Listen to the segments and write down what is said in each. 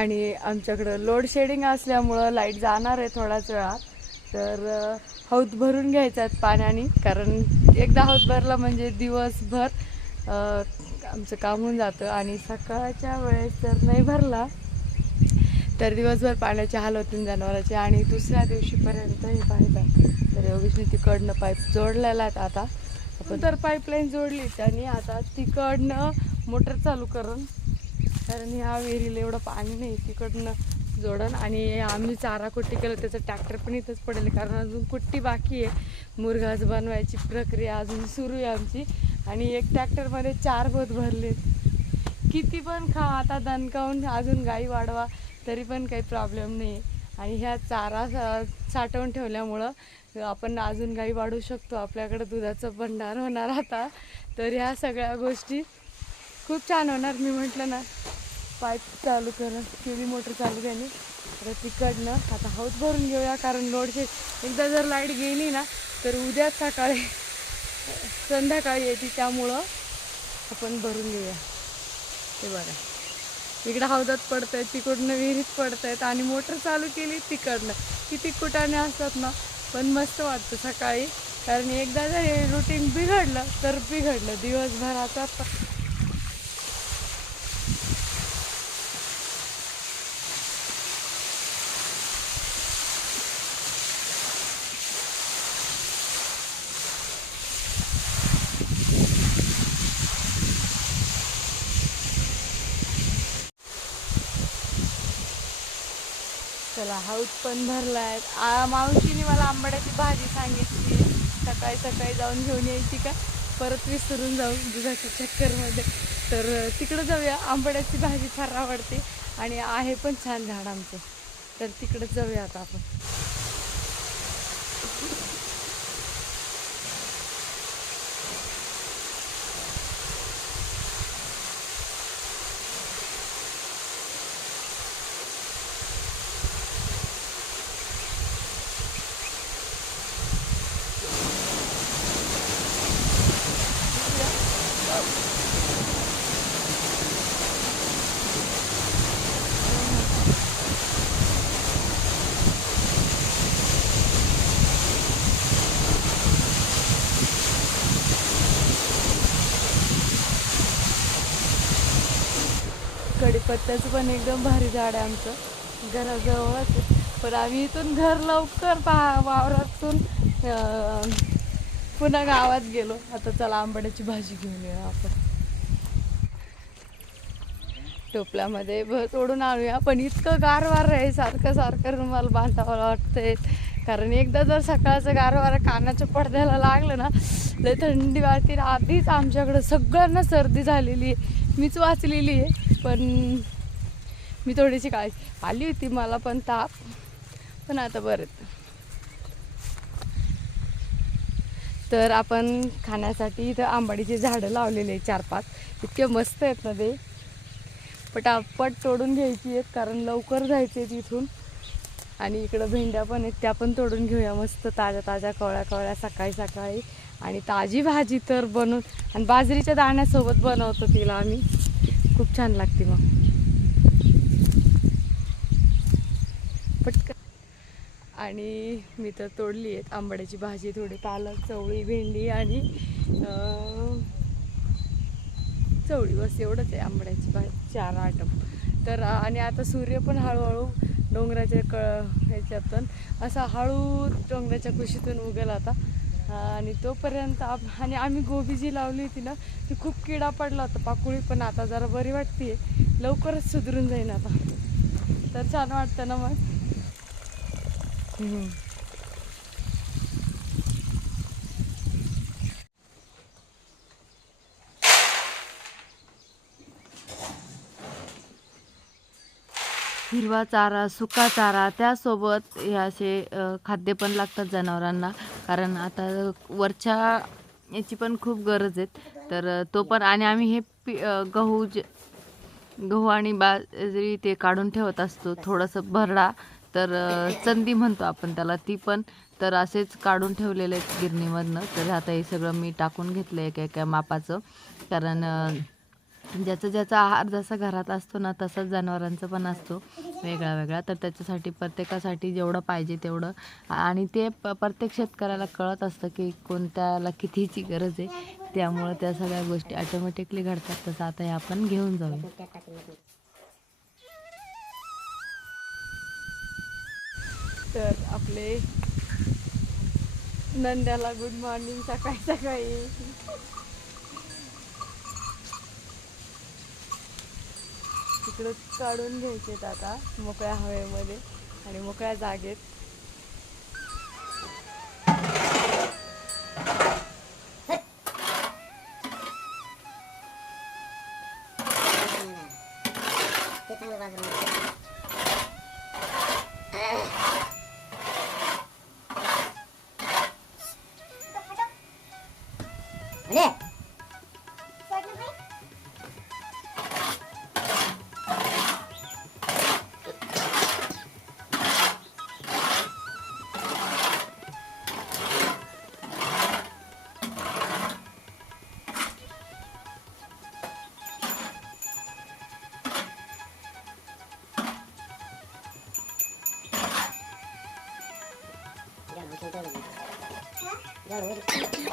आणि आमच्याकडं load shedding असल्यामुळं लाइट जाणार आहे थोडाच वेळात. तर हौद भरून घ्यायचा आहेत पाण्याने कारण एकदा हौद भरला म्हणजे दिवसभर आमचं काम होऊन जातं. आणि सकाळच्या वेळेस जर नाही भरला तर दिवसभर पाण्याचे हाल होतील जनावरांचे. आणि दुसऱ्या दिवशीपर्यंत हे पाहिजे तर योगेशने तिकडनं पाईप जोडलेला आहेत आता. आपण तर पाईपलाईन जोडली. त्यांनी आता तिकडनं मोटर चालू करून कारण ह्या विहिरीला एवढं पाणी नाही तिकडनं जोडण आणि आम्ही चारा कुट्टी केलं त्याचं ट्रॅक्टर पण इथंच पडेल कारण अजून कुट्टी बाकी आहे. मुरघास बनवायची प्रक्रिया अजून सुरू आहे आमची. आणि एक ट्रॅक्टरमध्ये चार बोत भरलेत. किती पण खा आता दणकावून अजून गाई वाढवा तरी पण काही प्रॉब्लेम नाही. आणि ह्या चारा सा- साठवून ठेवल्यामुळं आपण अजून गाई वाढू शकतो. आपल्याकडं दुधाचं भंडार होणार आता. तर ह्या सगळ्या गोष्टी खूप छान होणार. मी म्हटलं ना पाईप चालू करून केली मोटर चालू केली तर तिकडनं आता हौद भरून घेऊया कारण लोडशेड एकदा जर लाइट गेली ना तर उद्या सकाळी संध्याकाळी येते त्यामुळं आपण भरून घेऊया. ते बघा. इकडं हौदात पडत आहेत तिकडनं विहिरीत पडत आहेत आणि मोटर चालू केली तिकडनं. किती कुटाने असतात ना पण मस्त वाटतं सकाळी. कारण एकदा जर हे रुटीन बिघडलं तर बिघडलं. दिवसभराचा चला हाऊस पण भरलाय आहे मावशीने मला आंबाड्याची भाजी सांगितली. सकाळी सकाळी जाऊन घेऊन यायची का? परत विसरून जाऊ दुधाच्या चक्करमध्ये. तर तिकडं जाऊया. आंबाड्याची भाजी फार आवडते आणि आहे पण छान झाड आमचं. तर तिकडं जाऊया आता आपण. पत्त्याचं पण एकदम भारी झाड आहे आमचं. घराजवळच आहे. पण आम्ही इथून घर लवकर पहा वावरातून पुन्हा गावात गेलो. आता चला आंबाड्याची भाजी घेऊन येऊ आपण. टोपल्यामध्ये भर तोडून आणूया. पण इतकं गारवार आहे सारखं सारखं रुमाल बांधावं वाटतंय कारण एकदा जर सकाळचं गारवार कानाच्या पडद्याला लागलं ना लय थंडी वाजते. आधीच आमच्याकडं सगळ्यांना सर्दी झालेली आहे. मीच वाचलेली आहे. पण मी थोडीशी काळजी आली होती मला पण ताप. पण आता बरं तर आपण खाण्यासाठी इथं आंबाडीची झाडं लावलेली आहे चार पाच इतके मस्त आहेत ना ते. पटापट तोडून घ्यायची आहेत कारण लवकर जायचे तिथून. आणि इकडं भेंड्या पण आहेत त्या पण तोडून घेऊया मस्त ताज्या ताज्या कवळ्या कवळ्या सकाळी सकाळी. आणि ताजी भाजी तर बनवून आणि बाजरीच्या दाण्यासोबत बनवतो तिला आम्ही. खूप छान लागते मग. पटकन. आणि मी तर तोडली आहेत. आंबाड्याची भाजी थोडी पालक चवळी भेंडी आणि चवळी बस एवढंच आहे आंबाड्याची भाजी. चार आटप तर आणि आता सूर्य पण हळूहळू डोंगराच्या क ह्याच्यातून असा हळू डोंगराच्या कुशीतून उगेल आता. आणि तोपर्यंत आप आणि आम्ही गोबी जी लावली होती ना ती खूप किडा पडला होता पाकुळी पण आता जरा बरी वाटते लवकरच सुधरून जाईन आता. तर छान वाटतं ना मग? हिरवा चारा सुका चारा त्यासोबत हे असे खाद्य पण लागतात जनावरांना. कारण आता वरच्या याची पण खूप गरज आहे. तर तो पण आणि आम्ही हे पी गहू जे गहू आणि बाजरी ते काढून ठेवत असतो. थोडंसं भरडा. तर चंदी म्हणतो आपण त्याला ती पण तर असेच काढून ठेवलेले आहेत गिरणीमधनं. तर आता हे सगळं मी टाकून घेतलं एका एका मापाचं. कारण ज्याचा ज्याचा आहार जसा घरात असतो ना तसाच जनावरांचा पण असतो. वेगळा वेगळा. तर त्याच्यासाठी प्रत्येकासाठी जेवढं पाहिजे तेवढं. आणि ते प प्रत्येक शेतकऱ्याला कळत असतं की कोणत्याला कितीची गरज आहे. त्यामुळं त्या सगळ्या गोष्टी ऑटोमॅटिकली घडतात. तसं आता हे आपण घेऊन जाऊ तर आपले नंद्याला गुड मॉर्निंग सकाळी सकाळी. तिकडं काढून घ्यायचेत आता मोकळ्या हवेमध्ये आणि मोकळ्या जागेत. ताजी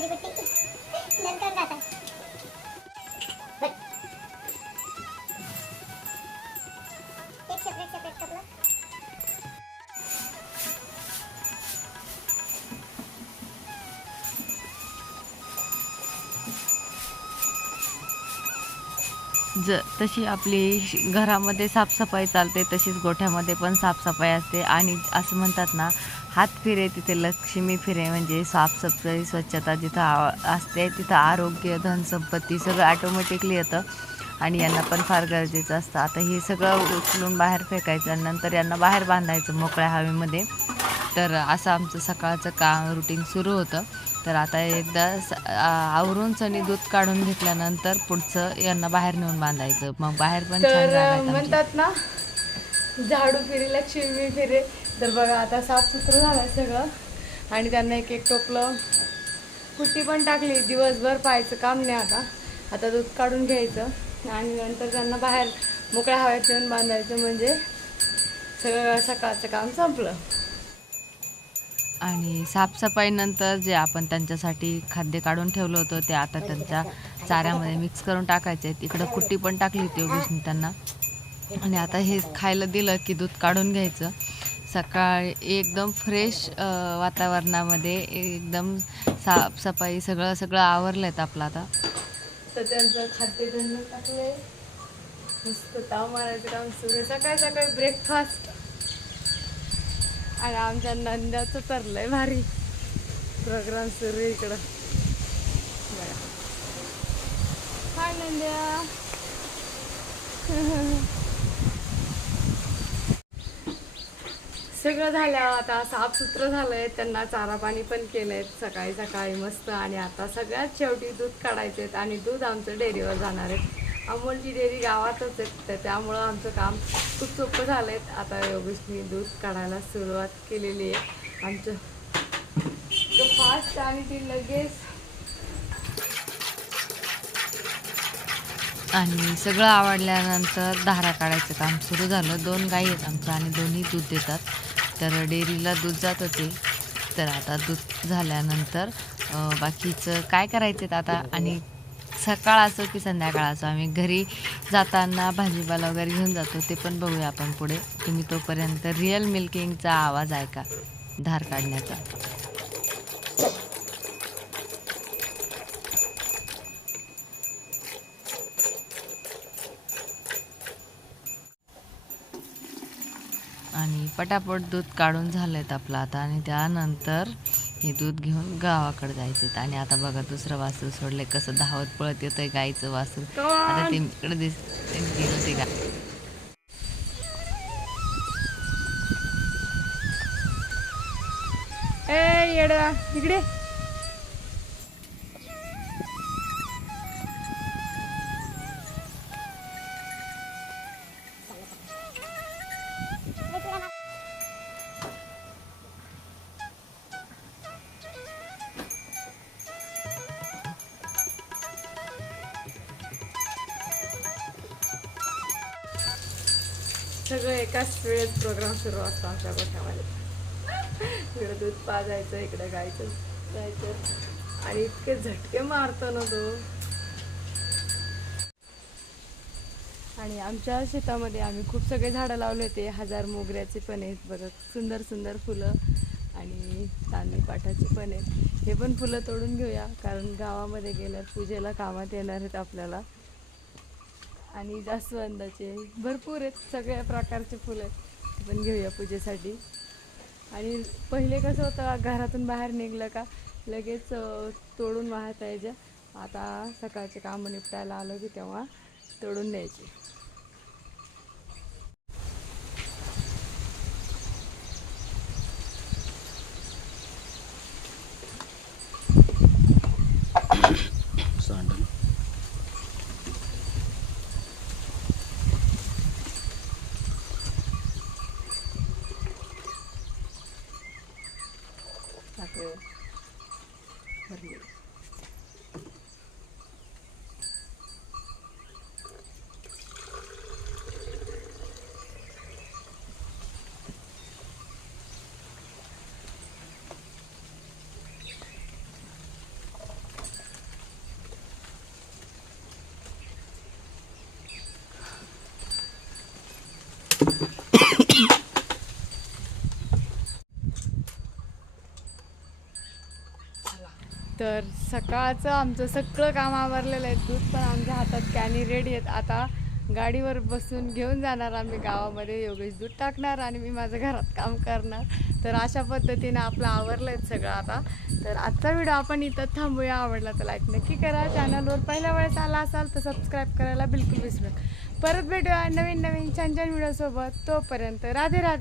नंतर जाता एक सेपरेट सेपरेट कपला ज तशी आपली घरामध्ये साफसफाई चालते तशीच गोठ्यामध्ये पण साफसफाई असते. आणि असं म्हणतात ना हात फिरे तिथे लक्ष्मी फिरे म्हणजे साफसफाई स्वच्छता जिथं आ- असते तिथं आरोग्य धनसंपत्ती सगळं ॲटोमॅटिकली येतं. आणि यांना पण फार गरजेचं असतं. आता हे सगळं उचलून बाहेर फेकायचं आणि नंतर यांना बाहेर बांधायचं मोकळ्या हवेमध्ये. तर असं आमचं सकाळचं काम रुटीन सुरू होतं. तर आता एकदा स- आवरून सनी दूध काढून घेतल्यानंतर पुढचं यांना बाहेर नेऊन बांधायचं. मग बाहेर पण. म्हणतात ना झाडू फिरे लक्ष्मी फिरे. तर बघा आता साफसुथरं झालं सगळं. आणि त्यांना एक एक टोपलं कुट्टी पण टाकली. दिवसभर पाहायचं काम नाही आता. आता दूध काढून घ्यायचं. आणि नंतर त्यांना बाहेर मोकळ्या हवेत येऊन बांधायचं म्हणजे सगळं सकाळचं काम संपलं. आणि साफसफाईनंतर जे आपण त्यांच्यासाठी खाद्य काढून ठेवलं होतं ते आता त्यांच्या चाऱ्यामध्ये मिक्स करून टाकायचे आहेत. इकडं कुट्टी पण टाकली होती त्यांना. आणि आता हे खायला दिलं की दूध काढून घ्यायचं. सकाळी एकदम फ्रेश वातावरणामध्ये एकदम साफसफाई सगळं सगळं आवरलं आहेत आपलं आता. तर त्यांचं खाद्य त्यांना टाकलंय. मस्त ताव मारायचं काम सुरू सकाळी सकाळी ब्रेकफास्ट आणि आमच्या नंद्याचं तरलंय भारी. प्रोग्राम सुरू आहे इकडं. हाय नंद्या. सगळं झाल्यावर आता साफसुथरं झालंय त्यांना चारा पाणी पण केलंय सकाळी सकाळी मस्त. आणि आता सगळ्यात शेवटी दूध काढायचे आणि दूध आमचं डेअरीवर जाणार आहे. अमोलची डेअरी गावातच आहे तर त्यामुळं आमचं काम खूप सोपं आहे आता योगेशनी दूध काढायला सुरुवात केलेली आहे. आमचं फास्ट आणि ती लगेच आणि सगळं आवडल्यानंतर धारा काढायचं काम सुरू झालं. दोन गाई आहेत आमचं आणि दोन्ही दूध देतात. तर डेअरीला दूध जात होते. तर आता दूध झाल्यानंतर बाकीचं काय करायचं आता? आणि सकाळ असो की संध्याकाळ असो आम्ही घरी जाताना भाजीपाला वगैरे घेऊन जातो ते पण बघूया आपण पुढे. तुम्ही तोपर्यंत रिअल मिल्किंगचा आवाज ऐका धार काढण्याचा. आणि पटापट दूध काढून झालेत आपलं आता आणि त्यानंतर हे दूध घेऊन गावाकडे जायचे आणि आता बघा दुसरं वासरू सोडले कसं धावत पळत येतंय गाईचं वासरू आता ते इकडे दिस गेलं ते गाय इकडे. सगळं एकाच वेळेत प्रोग्राम सुरू असतो आमच्या गोठ्यामध्ये. इकडं दूध पाजायचं इकडं गायचं जायचं. आणि इतके झटके मारतो ना तो. आणि आमच्या शेतामध्ये आम्ही खूप सगळे झाडं लावले होते. हजार मोगऱ्याचे पण आहेत परत सुंदर सुंदर फुलं आणि चांदणी पाठाची पण आहेत. हे पण फुलं तोडून घेऊया कारण गावामध्ये गेल्यावर पूजेला कामात येणार आहेत आपल्याला. आणि जास्वंदाचे. भरपूर आहेत सगळ्या प्रकारचे फुलं आहेत. पण घेऊया पूजेसाठी. आणि पहिले कसं होतं घरातून बाहेर निघलं का लगेच तोडून वाहत यायच्या आता सकाळचे कामं निपटायला आलो की तेव्हा तोडून द्यायचे टाकूया भरली तर सकाळचं आमचं सगळं काम आवरलेलं आहे. दूध पण आमच्या हातात कॅनी रेडी आहेत. आता गाडीवर बसून घेऊन जाणार आम्ही गावामध्ये. योगेश दूध टाकणार आणि मी माझं घरात काम करणार. तर अशा पद्धतीनं आपलं आवरलं आहे सगळं आता. तर आजचा व्हिडिओ आपण इथं थांबूया. आवडला तर लाईक नक्की करा. चॅनलवर पहिल्या वेळेस आला असाल तर सबस्क्राईब करायला बिलकुल विसरू परत भेटूया नवीन नवीन छान छान व्हिडिओसोबत. तोपर्यंत राधे राधे.